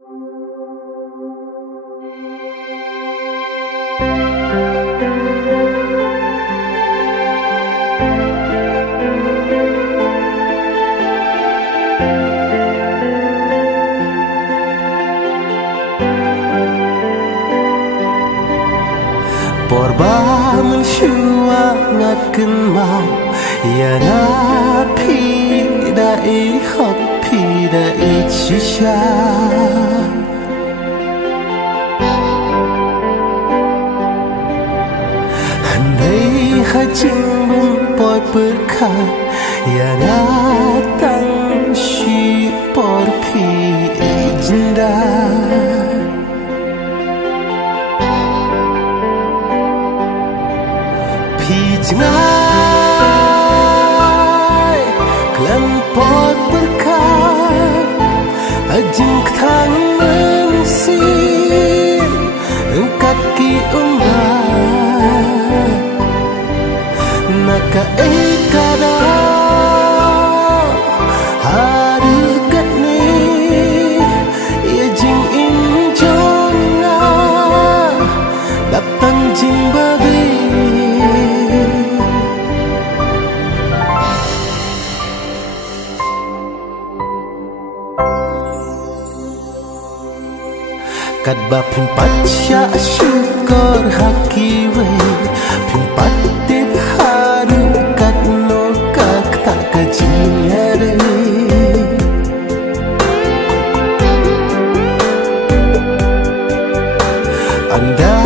Porba mensyua ngaken mau yana pidai hok pidai shisha handai hajing bumpoi berkah yana tang shi por pi jinda Jangai kelempot berkah ajeng ketang mensir kaki umat naka ekada harugat ni ia jing injona datang jing babi Kadba pimpat sya syukur hakiwe pimpat tip haru kat no kak tak kajinyare anda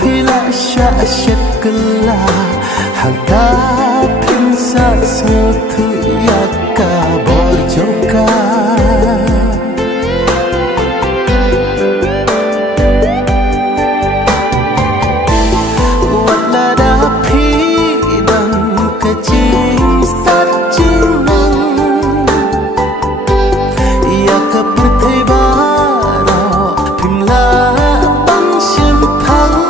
pila sya syakla hanta pimsa satu